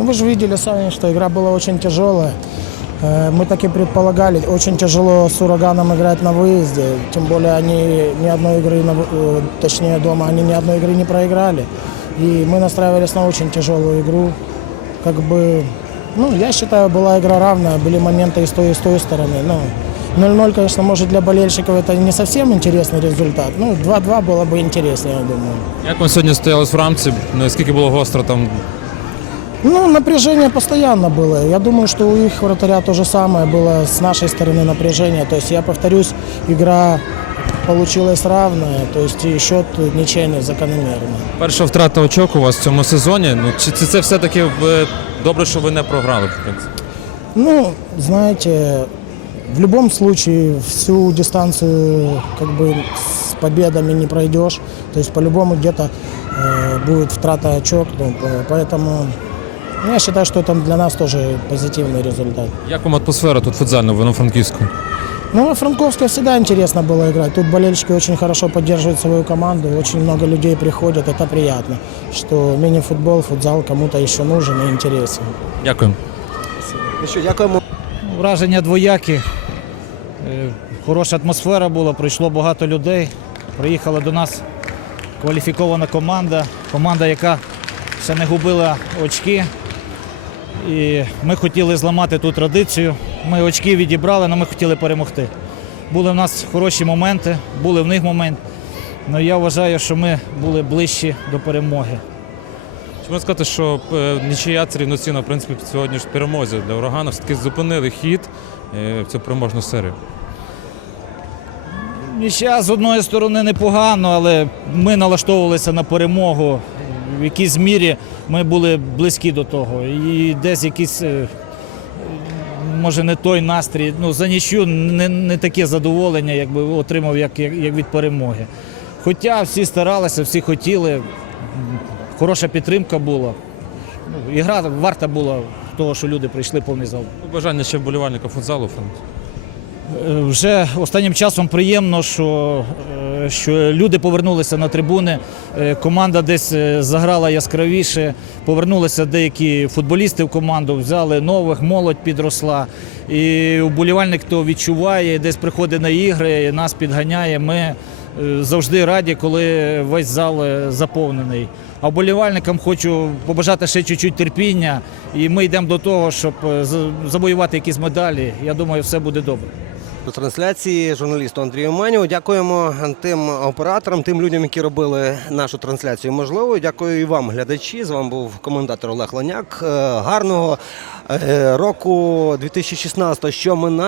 Ну, вы же видели сами, что игра была очень тяжелая. Э, Мы так и предполагали, очень тяжело с ураганом играть на выезде. Тем более они ни одной игры, на вы- э, точнее дома, они ни одной игры не проиграли. И мы настраивались на очень тяжелую игру. Как бы, ну, я считаю, была игра равная, были моменты и с той, и с той стороны. Ну, 0-0, конечно, может для болельщиков это не совсем интересный результат. Ну, 2-2 было бы интереснее, я думаю. Як ви сьогодні стоялись в рамці? Наскільки було гостро там? Ну, напряжение постоянно было. Я думаю, что у их вратаря то же самое было с нашей стороны напряжение. То есть, я повторюсь, игра получилась равная, то есть и счет ничейный закономерный. Перша втрата очок у вас в цьому сезоні. Ну чи це, це все-таки ви- добре, що ви не програли, в принципі? Ну, знаете, в любом случае всю дистанцию как бы с победами не пройдешь. То есть по-любому где-то э, будет втрата очок. Ну, по- поэтому ну, я считаю, что это для нас тоже позитивный результат. Як вам атмосфера тут футзальна в Івано-Франківську? Ну, во Франковске всегда интересно было играть. Тут болельщики очень хорошо поддерживают свою команду, очень много людей приходят, это приятно, что мини-футбол, футзал кому-то еще нужен и интересен. Дякую. Ну що, дякуємо. Враження двоякі. Е, Хороша атмосфера була, прийшло багато людей. Приїхала до нас кваліфікована команда, команда, яка ще не губила очки. І ми хотіли зламати ту традицію. Ми очки відібрали, але ми хотіли перемогти. Були в нас хороші моменти, були в них моменти. Але я вважаю, що ми були ближчі до перемоги. Чи можна сказати, що е, нічия це рівноцінна, в принципі, в сьогоднішній перемозі для урагану все-таки зупинили хід е, в цю переможну серію? Нічия з одної сторони непогано, але ми налаштовувалися на перемогу. В якійсь мірі ми були близькі до того. І десь якийсь, е, може, не той настрій. Ну, за нічю не, не таке задоволення, якби отримав, як, як, як від перемоги. Хоча всі старалися, всі хотіли, хороша підтримка була. Ну, ігра варта була того, що люди прийшли повний зал. Бажання ще вболівальника футзалу, Франк. Е, Вже останнім часом приємно, що, е, що люди повернулися на трибуни. Е, Команда десь е, заграла яскравіше, повернулися деякі футболісти в команду, взяли нових, молодь підросла. І вболівальник то відчуває, десь приходить на ігри, нас підганяє. Ми е, завжди раді, коли весь зал заповнений. А вболівальникам хочу побажати ще чуть-чуть терпіння, і ми йдемо до того, щоб завоювати якісь медалі. Я думаю, все буде добре. До трансляції журналісту Андрію Маню. Дякуємо тим операторам, тим людям, які робили нашу трансляцію можливою. Дякую і вам, глядачі. З вами був коментатор Олег Ланяк. Е, Гарного е, року 2016, що минає.